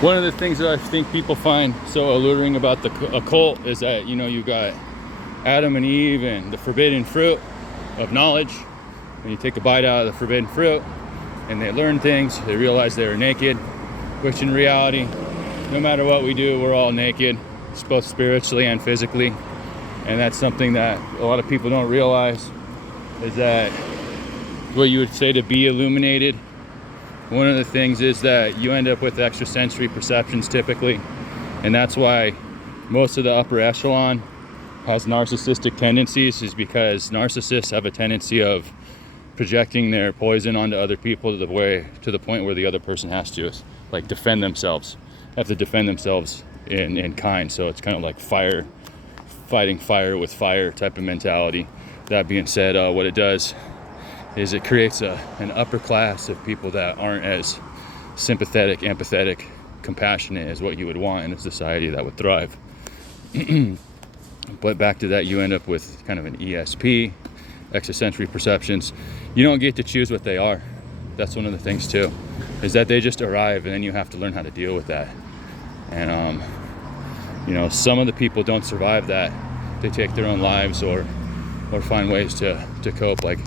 One of the things that I think people find so alluring about the occult is that, you know, you got Adam and Eve and the forbidden fruit of knowledge. When you take a bite out of the forbidden fruit and they learn things, they realize they were naked, which in reality, no matter what we do, we're all naked, both spiritually and physically. And that's something that a lot of people don't realize, is that what you would say to be illuminated. One of the things is that you end up with extrasensory perceptions typically, and that's why most of the upper echelon has narcissistic tendencies, is because narcissists have a tendency of projecting their poison onto other people to the point where the other person has to like defend themselves, have to defend themselves in kind. So it's kind of like fighting fire with fire type of mentality. That being said, what it does is it creates an upper class of people that aren't as sympathetic, empathetic, compassionate as what you would want in a society that would thrive. But back to that, you end up with kind of an ESP, extrasensory perceptions. You don't get to choose what they are. That's one of the things too, is that they just arrive and then you have to learn how to deal with that. And you know, some of the people don't survive that. They take their own lives or find ways to cope, like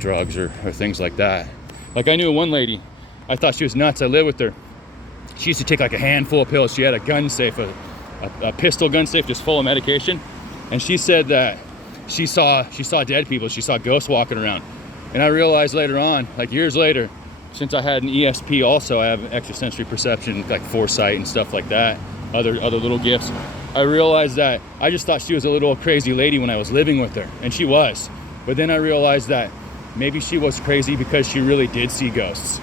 drugs or things like that. Like I knew one lady, I thought she was nuts. I lived with her. She used to take like a handful of pills. She had a gun safe, a pistol gun safe just full of medication. And she said that she saw dead people. She saw ghosts walking around. And I realized later on, like years later, since I had an ESP also, I have extrasensory perception, like foresight and stuff like that, other little gifts. I realized that I just thought she was a little crazy lady when I was living with her, and she was. But then I realized that maybe she was crazy because she really did see ghosts.